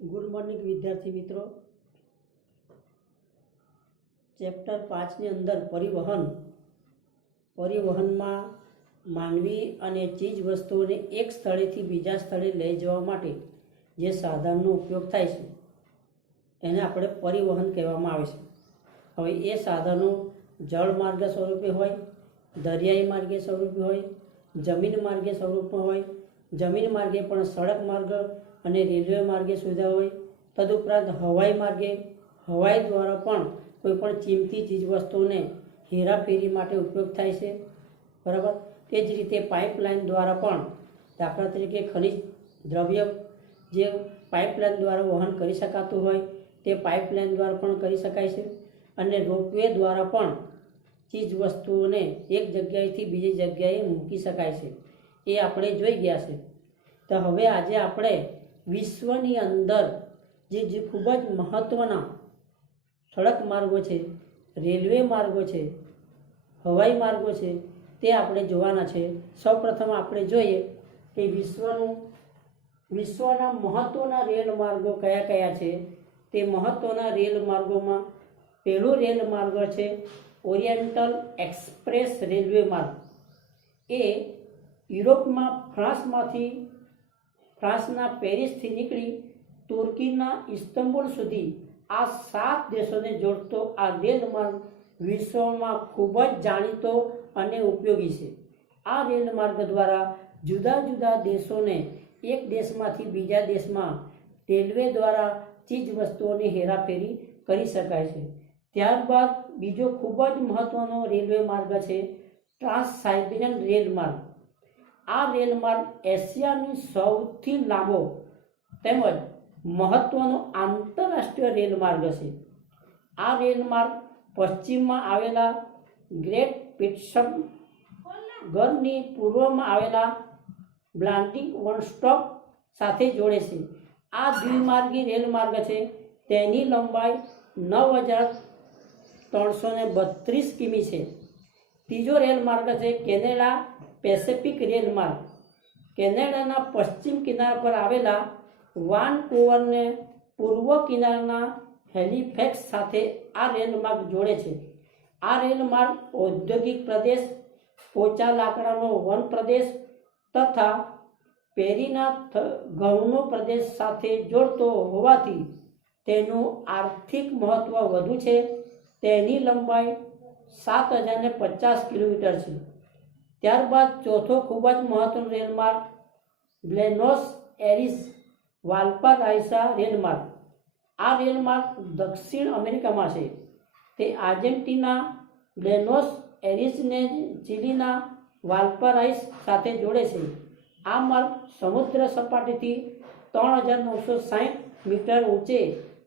Good morning વિદ્યાર્થી મિત્રો। Chapter 5 ની અંદર પરિવહનમાં માનવી અને ચીજ વસ્તુઓને એક સ્થળેથી બીજા સ્થળે લઈ જવા માટે જે સાધનનો ઉપયોગ થાય છે એને આપણે પરિવહન કહેવામાં આવે છે। હવે એ સાધનો જળ માર્ગ સ્વરૂપે હોય, દરિયાઈ માર્ગે સ્વરૂપે હોય, જમીન માર્ગે સ્વરૂપે હોય, જમીન માર્ગે પણ સડક માર્ગ અને રેલવે માર્ગે સુવિધા હોય, તદુપરાંત હવાઈ માર્ગે હવાઈ દ્વારા પણ કોઈપણ ચીમતી ચીજ વસ્તુઓને હેરાફેરી માટે ઉપયોગ થાય છે, બરાબર। તે જ રીતે પાઇપલાઇન દ્વારા પણ, દાખલા તરીકે ખનિજ દ્રવ્ય જે પાઇપલાઇન દ્વારા વહન કરી શકાતું હોય તે પાઇપલાઇન દ્વારા પણ કરી શકાય છે, અને રોપવે દ્વારા પણ ચીજ વસ્તુઓને એક જગ્યાએથી બીજી જગ્યાએ મૂકી શકાય છે, એ આપણે જોઈ ગયા છે। તો હવે આજે આપણે વિશ્વની અંદર જે ખૂબ જ મહત્ત્વના સડક માર્ગો છે, રેલવે માર્ગો છે, હવાઈ માર્ગો છે તે આપણે જોવાના છે। સૌપ્રથમ આપણે જોઈએ કે વિશ્વના મહત્ત્વના રેલ માર્ગો કયા કયા છે। તે મહત્ત્વના રેલ માર્ગોમાં પહેલો રેલ માર્ગ છે ઓરિએન્ટલ એક્સપ્રેસ રેલવે માર્ગ। એ યુરોપમાં ફ્રાન્સના પેરિસથી નીકળી તુર્કીના ઇસ્તંબુલ સુધી આ 7 દેશોને જોડતો આ રેલ માર્ગ વિશ્વમાં ખૂબ જ જાણીતો અને ઉપયોગી છે। આ રેલ માર્ગ દ્વારા જુદા જુદા દેશોને એક દેશમાંથી બીજા દેશમાં રેલવે દ્વારા ચીજ વસ્તુઓની હેરાફેરી કરી શકાય છે। ત્યારબાદ બીજો ખૂબ જ મહત્ત્વનો રેલવે માર્ગ છે ટ્રાન્સ સાઇબેરિયન રેલ માર્ગ। આ રેલ માર્ગ એશિયાની સૌથી લાંબો તેમજ મહત્ત્વનો આંતરરાષ્ટ્રીય રેલ માર્ગ છે। આ રેલ માર્ગ પશ્ચિમમાં આવેલા ગ્રેટ પિટ્સબર્ગની પૂર્વમાં આવેલા વ્લાદિવોસ્ટોક સાથે જોડે છે। આ દ્વિમાર્ગી રેલ માર્ગ છે, તેની લંબાઈ 9332 કિમી છે। ત્રીજો રેલ માર્ગ છે કેનેડા પેસિફિક રેલ માર્ગ। કેનેડાના પશ્ચિમ કિનારા પર આવેલા વાનકુવરને પૂર્વ કિનારાના હેલિફેક્સ સાથે આ રેલ માર્ગ જોડે છે। આ રેલ માર્ગ ઔદ્યોગિક પ્રદેશ, પોચા લાકડાનો વન પ્રદેશ તથા પેરીના ઘઉંનો પ્રદેશ સાથે જોડતો હોવાથી તેનું આર્થિક મહત્ત્વ વધુ છે। તેની લંબાઈ 7050 કિલોમીટર છે। ત્યારબાદ ચોથો ખૂબ જ મહત્ત્વનો રેલ માર્ગ બ્લેનોસ એરિસ વાલ્પારાઇસા રેલ માર્ગ। આ રેલ માર્ગ દક્ષિણ અમેરિકામાં છે। તે આર્જેન્ટિના બ્લેનોસ એરિસને ચિલીના વાલ્પારાઇસ સાથે જોડે છે। આ માર્ગ સમુદ્ર સપાટીથી 3960 મીટર ઊંચે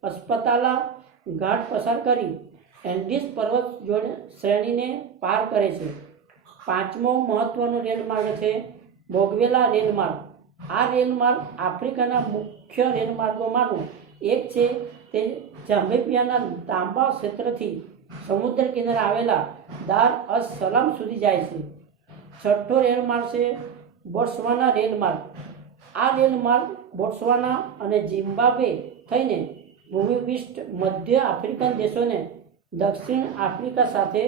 અસ્પતાલા ઘાટ પસાર કરી એન્ડીઝ પર્વત શ્રેણીને પાર કરે છે। પાંચમો મહત્ત્વનો રેલ માર્ગ છે બોગવેલા રેલ માર્ગ। આ રેલ માર્ગ આફ્રિકાના મુખ્ય રેલ માર્ગોમાંનો એક છે। તે ઝામ્બિયાના તાંબા ક્ષેત્રથી સમુદ્ર કિનારે આવેલા દાર અસ સલામ સુધી જાય છે। છઠ્ઠો રેલ માર્ગ છે બોટ્સવાના રેલ માર્ગ। આ રેલ માર્ગ બોટ્સવાના અને ઝિમ્બાબ્વે થઈને ભૂમિપૃષ્ઠ મધ્ય આફ્રિકન દેશોને દક્ષિણ આફ્રિકા સાથે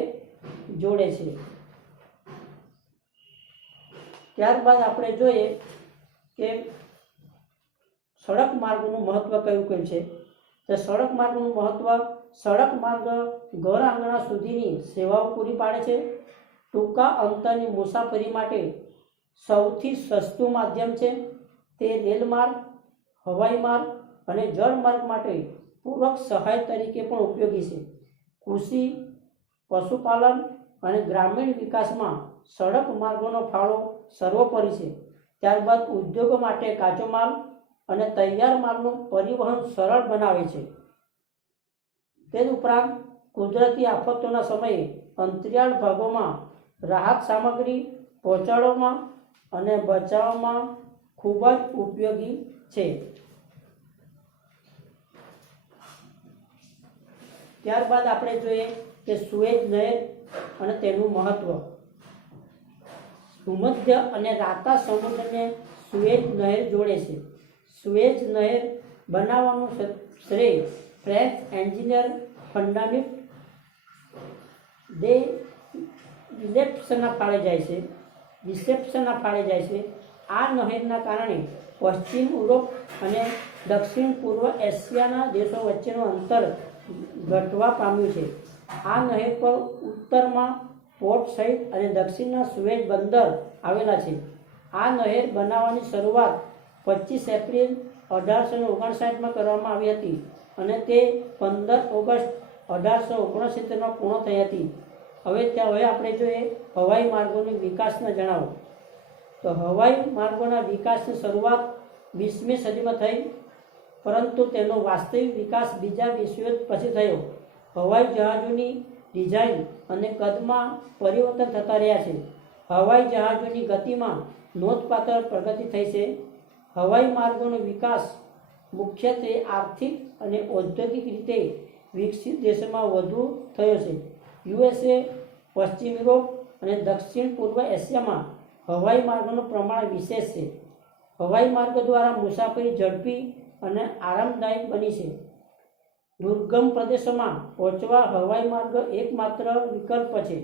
જોડે છે। ત્યારબાદ આપણે જોઈએ કે સડક માર્ગનું મહત્ત્વ કયું કયું છે। તો સડક માર્ગનું મહત્ત્વ, સડક માર્ગ ઘર આંગણા સુધીની સેવાઓ પૂરી પાડે છે। ટૂંકા અંતરની મુસાફરી માટે સૌથી સસ્તું માધ્યમ છે। તે રેલ માર્ગ, હવાઈ માર્ગ અને જળ માર્ગ માટે પૂરક સહાય તરીકે પણ ઉપયોગી છે। કૃષિ, પશુપાલન અને ગ્રામીણ વિકાસમાં સડક માર્ગોનો ફાળો સર્વોપરી છે। ત્યારબાદ ઉદ્યોગો માટે કાચો માલ અને તૈયાર માલનું પરિવહન સરળ બનાવે છે। તે ઉપરાંત કુદરતી આફતોના સમયે અંતરિયાળ ભાગોમાં રાહત સામગ્રી પહોંચાડવામાં અને બચાવવામાં ખૂબ જ ઉપયોગી છે। ત્યારબાદ આપણે જોઈએ કે સુએઝ નહેર અને તેનું મહત્ત્વ। ભૂમધ્ય અને રાતા સમુદ્રને સુએઝ નહેર જોડે છે। સુએઝ નહેર બનાવવાનું શ્રેય ફ્રેન્ચ એન્જિનિયર ફર્નાન્ડિસ દે રિસેપ્શનના ફાળે જાય છે. આ નહેરના કારણે પશ્ચિમ યુરોપ અને દક્ષિણ પૂર્વ એશિયાના દેશો વચ્ચેનું અંતર ઘટવા પામ્યું છે. આ નહેર પર ઉત્તરમાં પોર્ટ સહિત અને દક્ષિણના સુએઝ બંદર આવેલા છે. આ નહેર બનાવવાની શરૂઆત 25 એપ્રિલ 1859માં કરવામાં આવી હતી અને તે 15 ઓગસ્ટ 1869માં પૂર્ણ થઈ હતી. હવે આપણે જોઈએ હવાઈ માર્ગોની વિકાસના જણાવો. તો હવાઈ માર્ગોના વિકાસની શરૂઆત 20મી સદીમાં થઈ, પરંતુ તેનો વાસ્તવિક વિકાસ બીજા વિશ્વયુદ્ધ પછી થયો. હવાઈ જહાજોની ડિઝાઇન અને કદમાં પરિવર્તન થતા રહ્યા છે. હવાઈ જહાજોની ગતિમાં નોંધપાત્ર પ્રગતિ થઈ છે. હવાઈ માર્ગોનો વિકાસ મુખ્યત્વે આર્થિક અને ઔદ્યોગિક રીતે વિકસિત દેશોમાં વધુ થયો છે. યુએસએ, પશ્ચિમ યુરોપ અને દક્ષિણ પૂર્વ એશિયામાં હવાઈ માર્ગોનું પ્રમાણ વિશેષ છે. હવાઈ માર્ગો દ્વારા મુસાફરી ઝડપી અને આરામદાયક બની છે. દુર્ગમ પ્રદેશોમાં પહોંચવા હવાઈ માર્ગ એકમાત્ર વિકલ્પ છે.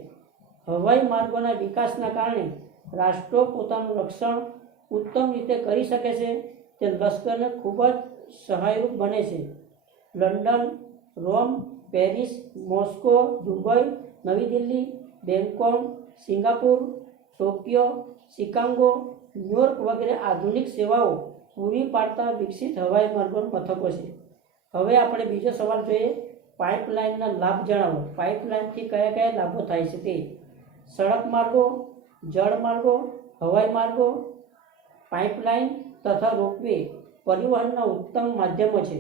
હવાઈ માર્ગોના વિકાસના કારણે રાષ્ટ્રો પોતાનું રક્ષણ ઉત્તમ રીતે કરી શકે છે. તે લશ્કરને ખૂબ જ સહાયરૂપ બને છે. લંડન, રોમ, પેરિસ, મોસ્કો, દુબઈ, નવી Delhi, Bangkok, Singapore, Tokyo, Chicago, New York વગેરે આધુનિક સેવાઓ પૂરી પાડતા વિકસિત હવાઈ માર્ગોના મથકો છે. હવે આપણે બીજો સવાલ જોઈએ, પાઇપલાઇનના લાભ જણાવો. પાઇપલાઇનથી કયા કયા લાભો થાય છે તે. સડક માર્ગો, જળ માર્ગો, હવાઈ માર્ગો, પાઇપલાઇન તથા રોપવે પરિવહનના ઉત્તમ માધ્યમો છે.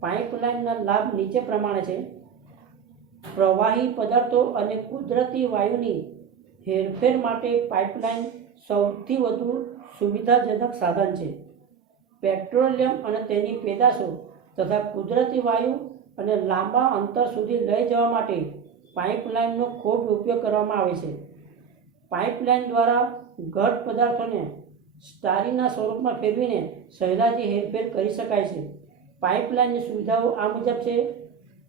પાઇપલાઇનના લાભ નીચે પ્રમાણે છે. પ્રવાહી પદાર્થો અને કુદરતી વાયુની હેરફેર માટે પાઇપલાઇન સૌથી વધુ સુવિધાજનક સાધન છે. પેટ્રોલિયમ અને તેની પેદાશો તથા કુદરતી વાયુ અને લાંબા અંતર સુધી લઈ જવા માટે પાઇપલાઇનનો ખૂબ ઉપયોગ કરવામાં આવે છે. પાઇપલાઇન દ્વારા ઘટ પદાર્થોને સ્ટારીના સ્વરૂપમાં ફેરવીને સહેલાઈથી હેરફેર કરી શકાય છે. પાઇપલાઇનની સુવિધાઓ આ મુજબ છે.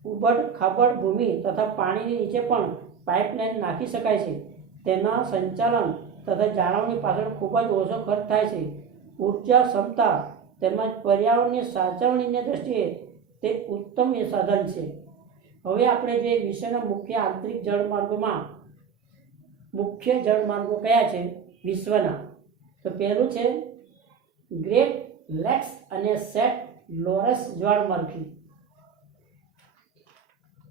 ઉબડ ખાબડ ભૂમિ તથા પાણીની નીચે પણ પાઇપલાઇન નાખી શકાય છે. તેના સંચાલન તથા જાળવણી પાછળ ખૂબ જ ઓછો ખર્ચ થાય છે. ઉર્જા ક્ષમતા તેમજ પર્યાવરણની સાચવણીની દ્રષ્ટિએ તે ઉત્તમ સાધન છે. હવે આપણે જે વિશ્વના મુખ્ય આંતરિક જળમાર્ગોમાં મુખ્ય જળમાર્ગો કયા છે વિશ્વના, તો પહેલું છે ગ્રેટ લેક્સ અને સેન્ટ લોરેન્સ જળમાર્ગ.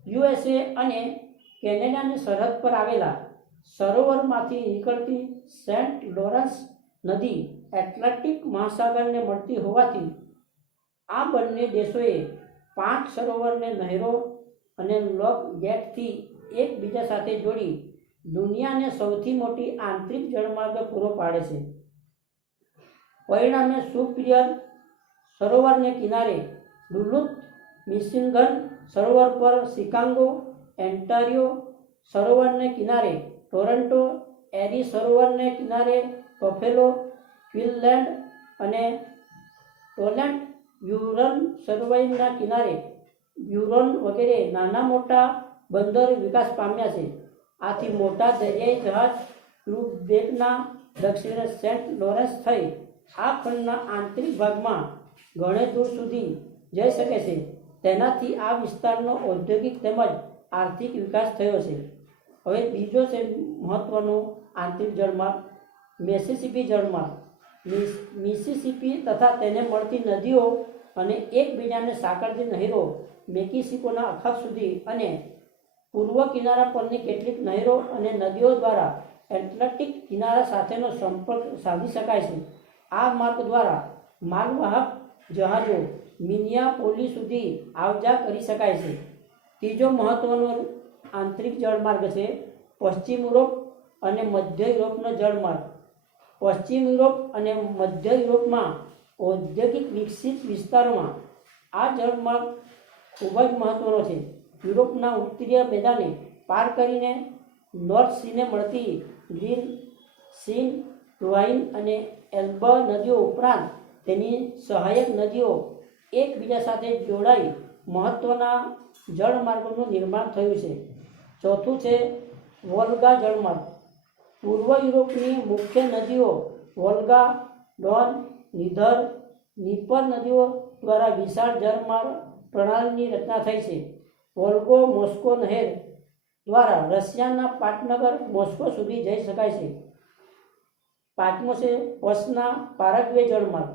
યુએસએ અને કેનેડાની સરહદ પર આવેલા સરોવરમાંથી નીકળતી સેન્ટ લોરેન્સ નદી એટલાન્ટિક મહાસાગરને મળતી હોવાથી આ બંને દેશોએ 5 સરોવરને નહેરો અને લોક ગેટથી એકબીજા સાથે જોડી દુનિયાને સૌથી મોટી આંતરિક જળમાર્ગ પૂરો પાડે છે. પરિણામે સુપિરિયર સરોવરને કિનારે ડુલુથ, મિશિગન સરોવર પર શિકાગો, ઓન્ટારિયો સરોવરને કિનારે ટોરન્ટો, એરી સરોવરને કિનારે બફેલો, ક્વિન્સલેન્ડ અને ટોલેન્ટ, હ્યુરોન સરોવરના કિનારે હ્યુરોન વગેરે નાના મોટા બંદરો વિકાસ પામ્યા છે. આથી મોટા દરિયાઈ જહાજ ક્યુબેકના દક્ષિણે સેન્ટ લોરેન્સ થઈ આ ખંડના આંતરિક ભાગમાં ઘણે દૂર સુધી જઈ શકે છે. તેનાથી આ વિસ્તારનો ઔદ્યોગિક તેમજ આર્થિક વિકાસ થયો છે. હવે બીજો છે મહત્વનો આંતરિક જળમાર્ગ, મિસિસિપી જળમાર્ગ. મિસિસિપી તથા તેને મળતી નદીઓ અને એકબીજાને સાંકળતી નહેરો મેક્સિકોના અખાત સુધી અને પૂર્વ કિનારા પરની કેટલીક નહેરો અને નદીઓ દ્વારા એટલાન્ટિક કિનારા સાથેનો સંપર્ક સાધી શકાય છે. આ માર્ગ દ્વારા માલવાહક જહાજો મિનિયાપોલિસ સુધી આવજા કરી શકાય છે. ત્રીજો મહત્વનો આંતરિક જળમાર્ગ છે પશ્ચિમ યુરોપ અને મધ્ય યુરોપનો જળમાર્ગ. પશ્ચિમ યુરોપ અને મધ્ય યુરોપમાં ઔદ્યોગિક વિકસિત વિસ્તારોમાં આ જળમાર્ગ ખૂબ જ મહત્વનો છે. યુરોપના ઉત્તરીય મેદાને પાર કરીને નોર્થ સીને મળતી ગ્રીન, સીન, રાઇન અને એલ્બ નદીઓ ઉપરાંત તેની સહાયક નદીઓ એકબીજા સાથે જોડાઈ મહત્ત્વના જળમાર્ગોનું નિર્માણ થયું છે. ચોથું છે વોલ્ગા જળમાર્ગ. પૂર્વ યુરોપની મુખ્ય નદીઓ વોલ્ગા, ડોન, નિધર, નીપર નદીઓ દ્વારા વિશાળ જળમાર્ગ પ્રણાલીની રચના થઈ છે. વોલ્ગો મોસ્કો નહેર દ્વારા રશિયાના પાટનગર મોસ્કો સુધી જઈ શકાય છે. પાંચમો છે ઓસના પારાગ્વે જળમાર્ગ.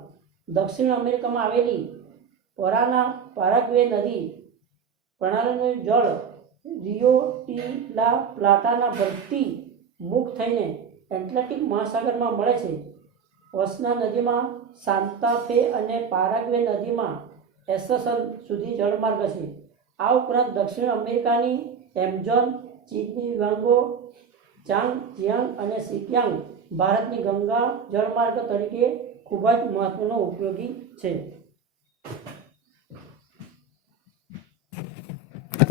દક્ષિણ અમેરિકામાં આવેલી પરાના પારાગ્વે નદી પ્રણાલીનું જળ રિયો ટી લા પ્લાટાના ભરતી મુખ થઈને એટલાન્ટિક મહાસાગરમાં મળે છે. ઓસના નદીમાં સાન્તા ફે અને પારાગ્વે નદીમાં એસસલ સુધી જળમાર્ગ છે. આ ઉપરાંત દક્ષિણ અમેરિકાની એમેઝોન, ચીનની વાંગો, ચાંગજિયાંગ અને સિકિયાંગ ભારતની ગંગા જળમાર્ગ તરીકે ખૂબ જ મહત્વનો ઉપયોગી છે.